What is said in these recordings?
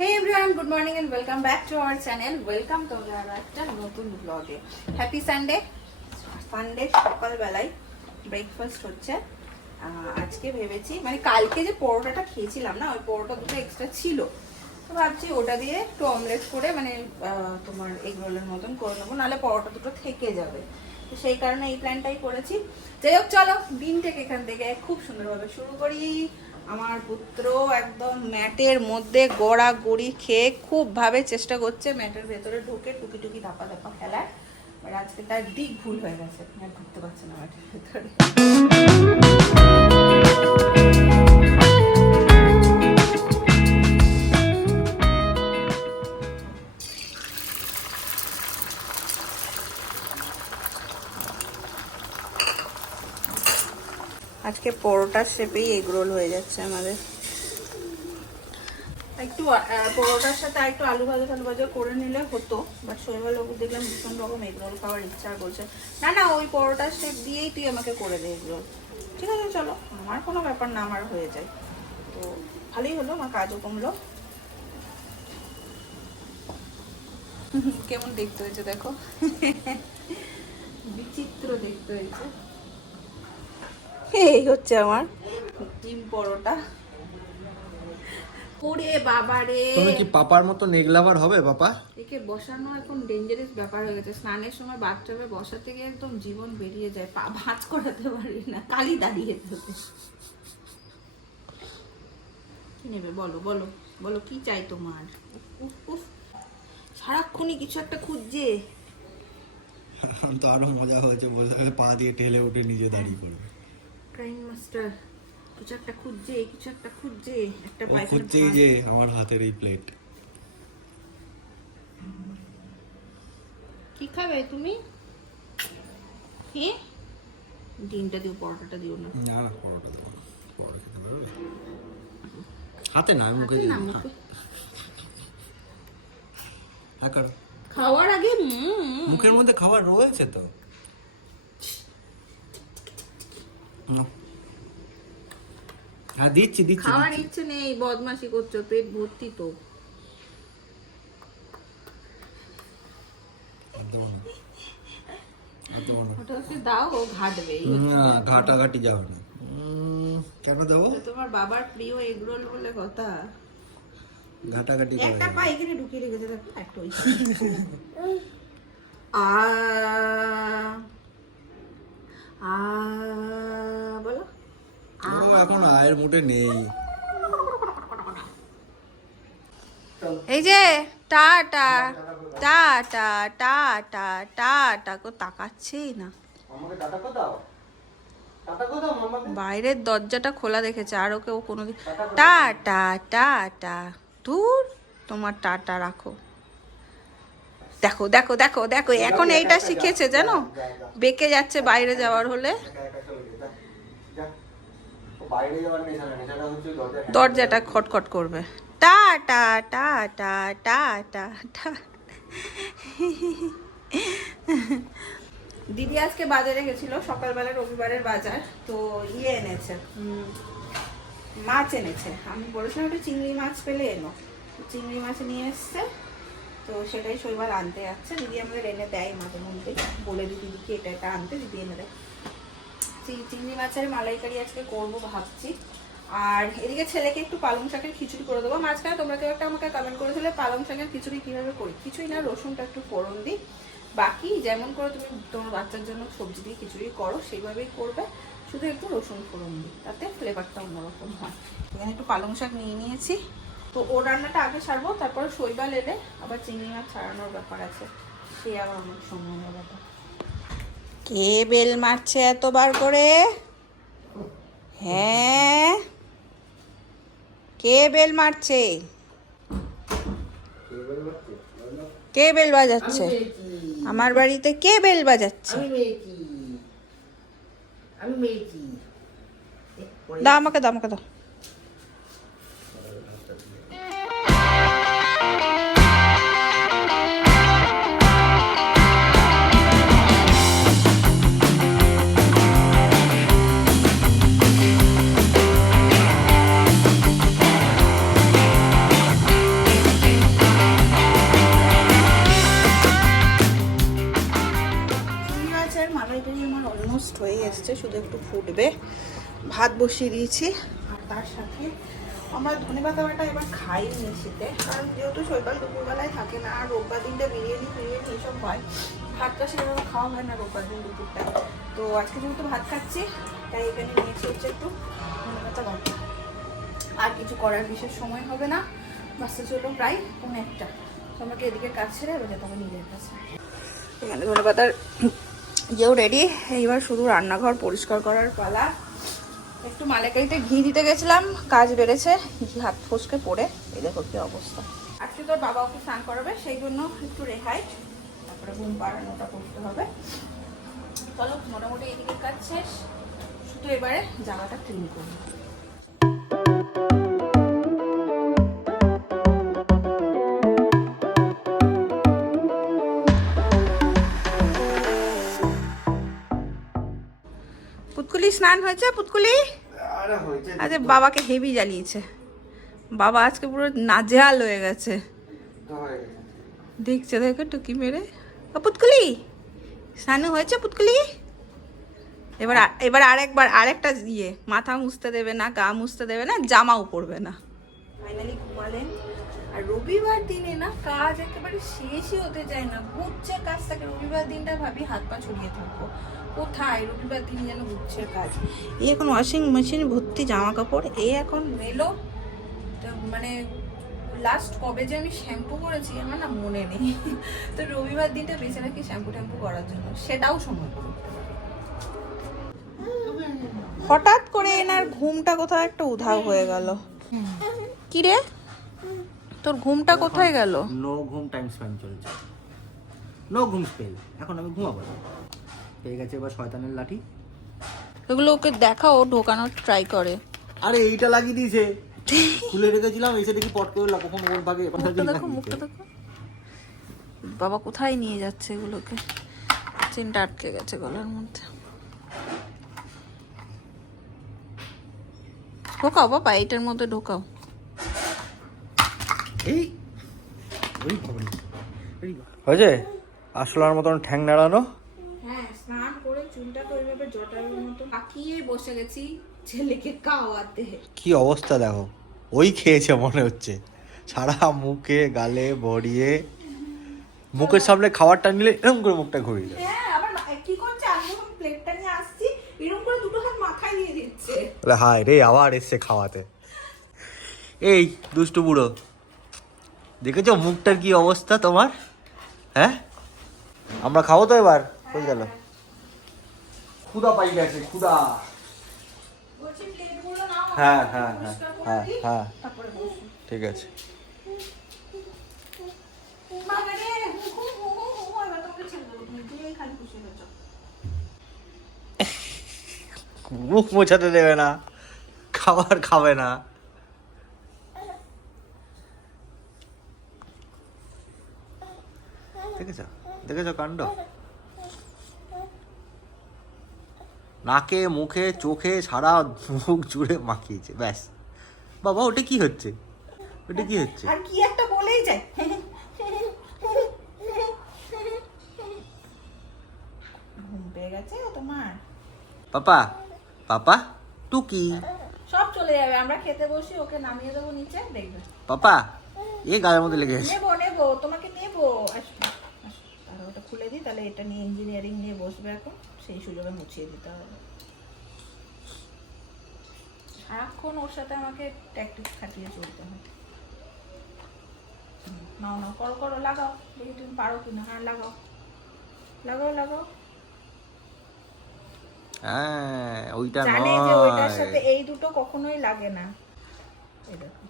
Hey everyone, good morning and welcome back to our channel. Welcome to একটা নতুন ব্লগে। Happy Sunday. Sunday সকালবেলায় breakfast হচ্ছে। আজকে ভেবেছি মানে কালকে যে পরোটাটা খেয়েছিলাম না, ওই পরোটা দুটো এক্সট্রা ছিল, তো ভাবছি ওটা দিয়ে একটু অমলেট করে মানে তোমার এগ রোলের মতন করে নেবো, নাহলে পরোটা দুটো থেকে যাবে। তো সেই কারণে এই প্ল্যানটাই করেছি। যাই হোক, চলো দিনটাকে এখান থেকে খুব সুন্দরভাবে শুরু করি। আমার পুত্র একদম ম্যাটের মধ্যে গড়াগড়ি খেয়ে খুব ভাবে চেষ্টা করছে ম্যাটের ভেতরে ঢুকে টুকি টুকি ধাপা ধাপা খেলার, বাট আজকে তার দিক ভুল হয়ে গেছে, ম্যাট ঢুকতে পারছে না ম্যাটের ভেতরে। আজকে পরোটার শেপেই এগ রোল হয়ে যাচ্ছে আমাদের। একটু পরোটার সাথে একটু আলু ভাজা করে নিলে হতো, বাট শৈবালবাবু দেখলাম ভীষণ রকম এগ রোল খাওয়ার ইচ্ছা করছে। না না, ওই পরোটার শেপ দিয়েই তুই আমাকে করে দে এগ রোল। ঠিক আছে চলো, আমার কোনো ব্যাপার না, আমার হয়ে যায়। তো ভালোই হলো, আমার কাজও কমলো। কেমন দেখতে হয়েছে দেখো, বিচিত্র দেখতে হয়েছে। এই হচ্ছে আমার ডিম পরোটা। ওরে বাবা রে, তুমি কি পাপার মতো নেগলাভার হবে পাপা? একে বসানো এখন ডেঞ্জারাস ব্যাপার হয়ে গেছে। স্নানের সময় বাথটাবে বসাতে গিয়ে একদম জীবন বেরিয়ে যায়, পা ভাঁজ করাতে পারি না, কালি দাঁড়িয়ে থাকে। কি নেবে বলো বলো বলো, কি চাই তোমার? উফ, সারাক্ষণই কিছু একটা খুঁজছে। তো আরো মজা হয়েছে, পা দিয়ে ঠেলে উঠে নিজে দাঁড়িয়ে পড়বে। ক্রাইম মাস্টার কিছু একটা খুঁজছে, কিছু একটা খুঁজছে, একটা ও খুঁজছেই যে আমার হাতের এই প্লেট। কি খাবে তুমি? কি ডিমটা দিও, পরোটাটা দিও না। না না, পরোটা দেবো না, পরোটা খেতে পারবে? হাতে না, মুখে হাতে দিই না, না। মুখে। হ্যাঁ করো। খাওয়ার আগে মুখের মধ্যে খাবার রয়েছে তো। হ্যাঁ দিচ্ছি দিচ্ছি। খাওয়ার ইচ্ছে নেই, বদমাশি করছো, পেট ভর্তি তো। ওটা হচ্ছে দাও, ও ঘাটবে। না, ঘাটাঘাটি যাবে না। কেন দেবো? তোমার বাবার প্রিয় এগরোল বলে কথা। ঘাটাঘাটি একটা পা এখানে ঢুকিয়ে রেখেছে দেখো, একটা ওই বলো। ও এখন আয়ের মুঠে নেই। এই যে টাটা টাটা টাটা টাটা কো তাকাচ্ছেই না। বাইরের দরজাটা খোলা দেখেছে, আর ওকে ও কোনোদিন টাটা টাটা। দূর, তোমার টাটা রাখো। দেখো দেখো দেখো দেখো, এখন এইটা শিখেছে জানো, বেঁকে যাচ্ছে বাইরে যাওয়ার হলে। দরজাটা খটখট করবে। টাটা টাটা টাটা টা। দিদি আজকে বাজারে গেছিল, সকালবেলা রবিবারের বাজার, তো ইয়ে এনেছে, মাছ এনেছে। আমি বলেছিলাম একটু চিংড়ি মাছ পেলে এনো, চিংড়ি মাছ নিয়ে এসছে। তো সেটাই শৈবাল আনতে যাচ্ছে। দিদি আমাদের এনে দেয় মাঝে মধ্যে, বলে দিই দিদিকে এটা এটা আনতে, দিদি এনে দেয়। চিংড়ি মাছের মালাইকারি আজকে করবো ভাবছি। আর এদিকে ছেলেকে একটু পালং শাকের খিচুড়ি করে দেবো। মাঝখানে তোমরা কেউ একটা আমাকে কমেন্ট করেছিলে পালং শাকের খিচুড়ি কীভাবে করি। কিছুই না, রসুনটা একটু ফোড়ন দিই, বাকি যেমন করে তুমি তোমার বাচ্চার জন্য সবজি দিয়ে খিচুড়ি করো সেইভাবেই করবে, শুধু একটু রসুন ফোড়ন দিই, তাতে ফ্লেভারটা অন্যরকম হয়। এখানে একটু পালং শাক নিয়ে নিয়েছি, তো ও রান্নাটা আগে ছাড়বো, তারপরে শৈবাল এলে আবার চিংড়ি মাছ ছাড়ানোর ব্যাপার আছে, সে আবার অনেক সময় ব্যাপার। কে বেল মারছে এতবার করে? হ্যাঁ, কে বেল মারছে? কে বেল বাজাচ্ছে? আমার বাড়িতে কে বেল বাজাচ্ছে? দাও আমাকে, দাও আমাকে, দাও। গেছে, শুধু একটু ফুটবে। ভাত বসিয়ে দিয়েছি, আর তার সাথে আমরা ধনেপাতা বাটা এবার খাই শীতে, কারণ যেহেতু শৈবাল দুপুরবেলায় থাকে না, আর রোববার দিনটা বিরিয়ানি এইসব হয়, ভাতটা সেভাবে খাওয়া হয় না রোববার দিন দুপুরটা। তো আজকে যেহেতু ভাত খাচ্ছি, তাই এখানে নিয়েছি হচ্ছে একটু ধনেপাতা বাটা। আর কিছু করার বিশেষ সময় হবে না, বাচ্চা চলো প্রায় 1:30। তো আমাকে এদিকে কাজ ছেড়ে এবার যেতে হবে নিজের কাছে। এখানে ধনেপাতার ইয়েও রেডি, এইবার শুধু রান্নাঘর পরিষ্কার করার পালা। একটু মালাইকারিতে ঘি দিতে গেছিলাম, কাজ বেড়েছে, ঘি হাত ফসকে পড়ে এই দেখো কি অবস্থা। আজকে তোর বাবা ওকে স্নান করাবে, সেই জন্য একটু রেহাই, তারপরে ঘুম পাড়ানোটা করতে হবে। চলো মোটামুটি এদিকে কাজ শেষ, শুধু এবারে জামাটা ক্লিন করবো। পুতকুলি স্নান হয়েছে? পুতকুলি আরে বাবাকে হেভি জ্বালিয়েছে, বাবা আজকে পুরো নাজেহাল হয়ে গেছে, দেখছে দেখো টুকি মেরে। পুতকুলি স্নান হয়েছে? পুতকুলি এবার আরেকটা ইয়ে, মাথা মুছতে দেবে না, গা মুছতে দেবে না, জামাও পরবে না। ফাইনালি ঘুমালেন। আর রবিবার দিনে না কাজ একেবারে শেষই হতে যায় না, ঘুরছে কাজ থাকে। রবিবার দিনটা ভাবি হাত পা ছড়িয়ে থাকবো, কোথায় রবিবার দিন যেন ঘুরছে কাজ। এই এখন ওয়াশিং মেশিন ভর্তি জামা কাপড়, এই এখন মেলো। মানে লাস্ট কবে যে আমি শ্যাম্পু করেছি আমার না মনে নেই। তো রবিবার দিনটা বেছে রাখি শ্যাম্পু ট্যাম্পু করার জন্য, সেটাও সময় করো। হঠাৎ করে এনার ঘুমটা কোথাও একটা উধাও হয়ে গেল। কি রে তোর ঘুমটা কোথায় গেল? নো ঘুম টাইম স্পেন্ড চলছে, নো ঘুম স্পেল। এখন আমি ঘুমাবো না, পেয়ে গেছে এবার শয়তানের লাঠি। এগুলো ওকে দেখাও, ঢোকানোর ট্রাই করে। আরে এইটা লাগিয়ে দিয়েছে, খুলে রেখেছিলাম, এসে দেখি পট করে কখন ওর ভাগে। মুখটা দেখো বাবা কোথায় নিয়ে যাচ্ছে এগুলোকে, চেনটা আটকে গেছে গলার মধ্যে। ঢোকাও বাবা, এইটার মধ্যে ঢোকাও। এই হয়েছে আসলার মতন ঠ্যাং নাড়ানো। হ্যাঁ, স্নান করে চুলটা তো ওইভাবে জটার মতো পাকিয়ে বসে গেছি ছেলেকে খাওয়াতে। কি অবস্থা দেখো, ওই খেয়েছে মনে হচ্ছে, সারা মুখে গালে ভরিয়ে, মুখের সামনে খাবারটা নিলে এরকম করে মুখটা ঘুরিয়ে দেয়। হ্যাঁ, আবার কি করছে, আমি যখন প্লেটটা নিয়ে আসছি এরকম করে দুটো হাত মাথায় দিয়ে দিচ্ছে। বলে হায় রে আবার এসছে খাওয়াতে। এই দুষ্টু বুড়ো, দেখেছো মুখটার কি অবস্থা তোমার? হ্যাঁ, আমরা খাবো তো এবার। হয়ে গেল, ক্ষুদা পাই গেছে, ক্ষুদা। হ্যাঁ হ্যাঁ হ্যাঁ হ্যাঁ হ্যাঁ, ঠিক আছে। মুখ মোছাতে দেবে না, খাবার খাবে না। দেখেছ দেখেছ কাণ্ড, নাকে মুখে চোখে সারা মুখ জুড়ে মাখিয়েছে, ব্যাস। বাবা ওটা কি হচ্ছে, ওটা কি হচ্ছে? আর কি একটা বলেই যায়। ঘুম পেয়ে গেছে তোমার? পাপা পাপা টুকি সব চলে যাবে, আমরা খেতে বসি, ওকে নামিয়ে দেবো নিচে, দেখবে। পাপা এ গায়ের মধ্যে লেগে গেছে। নেবো নেবো, তোমাকে নেবো, আসো আসো। আর ওটা খুলে দিই, তাহলে এটা নিয়ে ইঞ্জিনিয়ারিং নিয়ে বসবে এখন, সেই সুযোগে মুছিয়ে দিতে হবে। সারাক্ষণ ওর সাথে আমাকে ট্যাকটিক্স খাটিয়ে চলতে হয়। নাও নাও, করো করো, লাগাও, দেখি তুমি পারো কিনা। হ্যাঁ লাগাও লাগাও লাগাও। হ্যাঁ ওইটা জানে যে ওইটার নয়, সাথে এই দুটো কখনোই লাগে না। এই দেখো,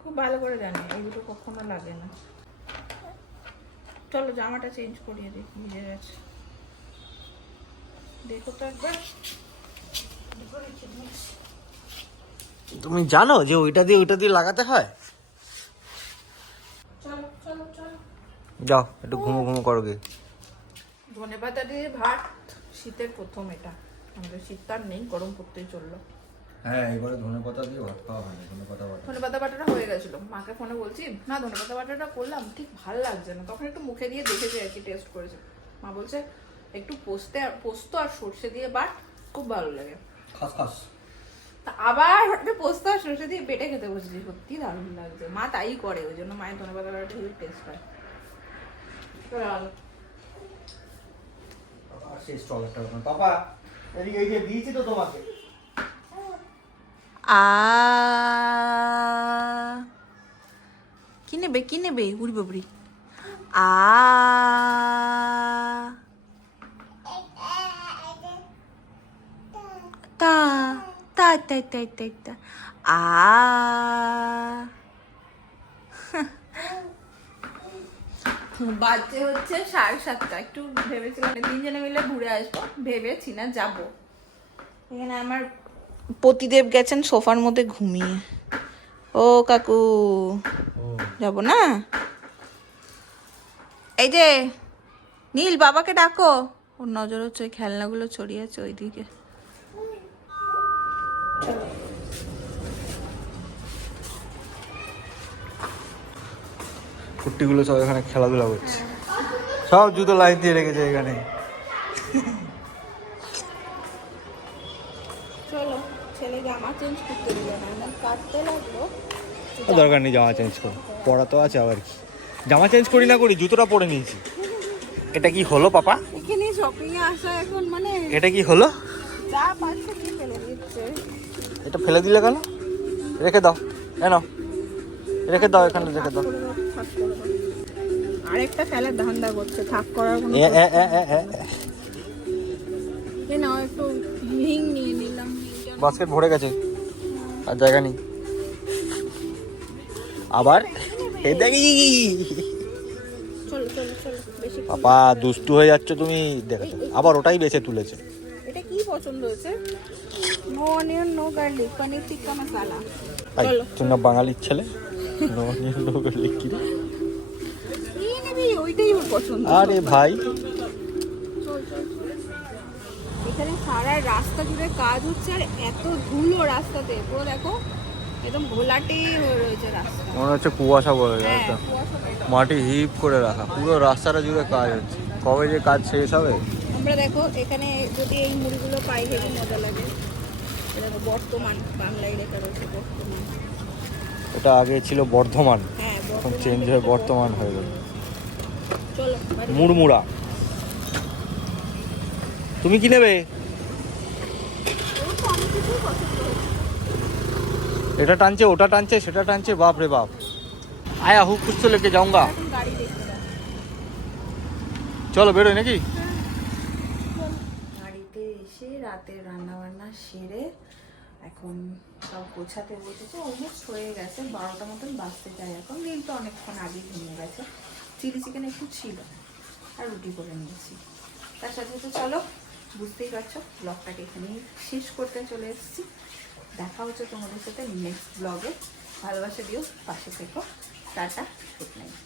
খুব ভালো করে জানে এই দুটো কখনো লাগে না। চলো জামাটা চেঞ্জ করিয়ে দিই, ভিজে গেছে। দেখো তো একবার। তুমি জানো যে ওইটা দিয়ে লাগাতে হয়? চলো চলো চলো, যাও একটু ঘুমো ঘুমো করো গে। ধনেপাতা দিয়ে ভাত, শীতের প্রথম এটা। আমাদের শীতকাল নেই, গরম পড়তেই চললো। হ্যাঁ এবারে ধনেপাতা দিয়ে ভাত খাওয়া হয় না, ধনেপাতা বাটা। ধনেপাতা বাটাটা হয়ে গেছিলো, মাকে ফোনে বলছি না ধনেপাতা বাটাটা করলাম, ঠিক ভালো লাগছে না। তখন একটু মুখে দিয়ে দেখেছে আর কি, টেস্ট করেছে, মা বলছে একটু পোস্ত আর সর্ষে দিয়ে বাট, খুব ভালো লাগে। খাস খাস। তা আবার একটু পোস্ত আর সর্ষে দিয়ে বেটে খেতে বসেছি, সত্যি দারুণ লাগছে। মা তাই করে, ওই জন্য মায়ের ধনেপাতা বাটাটা হেভি টেস্ট হয়। সেই স্ট্রবেরিটা পাপা এদিকে এই যে দিয়েছি তো তোমাকে। কি নেবে উড়ি বাবরি? তা তা তা তা তা তা বাজে হচ্ছে 7:30। একটু ভেবেছিলাম 3 জনে মিলে ঘুরে আসবো, ভেবেছি না যাবো। এখানে আমার পতিদেব গেছেন সোফার মধ্যে ঘুমিয়ে। ও কাকু যাব না? এই যে নীল, বাবাকে ডাকো। ওর নজর হচ্ছে ওই খেলনাগুলো ছড়িয়ে আছে ওইদিকে। কুট্টিগুলো সব এখানে খেলাধুলা করছে, সব জুতো লাইন দিয়ে রেখেছে এখানে। চলো, ছেলে জামা চেঞ্জ করতে দিল না, এমন কাটতে লাগলো। দরকার নেই জামা চেঞ্জ করো, পড়া তো আছে আবার কি। জামা চেঞ্জ করি না করি জুতোটা পরে নিয়েছি। এটা কি হলো পাপা? এখানে শপিং এ আসা এখন মানে এটা কি হলো? যা পাচ্ছে কি ফেলে দিচ্ছে। এটা ফেলে দিলে কেন? রেখে দাও, এনো রেখে দাও, এখানে রেখে দাও। আরেকটা ফেলার ধান্দা করছে, থাক করার কোনো। এ নাও একটু হিং নিয়ে নিলাম। বাস্কেট ভরে গেছে, আর জায়গা নেই। আবার এ দেখি চলো চলো চলো, বেশি পাপা দুষ্টু হয়ে যাচ্ছে তুমি, দেখেছো আবার ওটাই বেছে তুলেছে। এটা কি পছন্দ হয়েছে? No onion no garlic paneer tikka মশলা। তাই চলো তুমি না বাঙালির ছেলে, নো অনিয়ন নো গার্লিক কি রে? কি নেবি? ওইটাই ওর পছন্দ। আরে ভাই চল চল চল। এখানে সারা রাস্তা জুড়ে কাজ হচ্ছে, আর এত ধুলো রাস্তাতে, পুরো দেখো একদম ঘোলাটে হয়ে রয়েছে রাস্তা। মনে হচ্ছে কুয়াশা পড়ে হ্যাঁ, গেছে, কুয়াশা পড়ে গেছে। মাটি হিপ করে রাখা, পুরো রাস্তাটা জুড়ে কাজ হচ্ছে। কবে যে কাজ শেষ হবে? আমরা দেখো এখানে যদি এই মুড়িগুলো পাই হেবি মজা লাগে। এটা দেখো বর্তমান, বাংলায় লেখা রয়েছে বর্তমান। ওটা আগে ছিল বর্ধমান, হ্যাঁ এখন বর্তমান চেঞ্জ থেকে হয়ে বর্তমান হয়ে গেল। চলো বাড়ি যাই। মুড়মুড়া। তুমি কি নেবে? ওর তো অনেক কিছুই পছন্দ হচ্ছে। এটা টানছে, ওটা টানছে, সেটা টানছে, বাপ রে বাপ। আয়া হুক কুছ তো লেকে যাऊंगा। এখন গাড়ি দেখতে দাও। চলো বেরোই নাকি? বাড়িতে এসে রাতের রান্না বান্না সেরে এখন সব গোছাতে বসেছে। অলমোস্ট হয়ে গেছে, 12টা মতন বাজতে যায় এখন। দিন তো অনেকক্ষণ আগে ঘুমিয়ে গেছে। চিলি চিকেন একটু ছিল আর রুটি করে নিয়েছি। তার সাথে তো চলো, বুঝতেই পারছো ব্লগটাকে এখানেই শেষ করতে চলে এসেছি। দেখা হচ্ছে তোমাদের সাথে নেক্সট ব্লগে। ভালোবাসা দিও, পাশে থেকো। Tata, good night.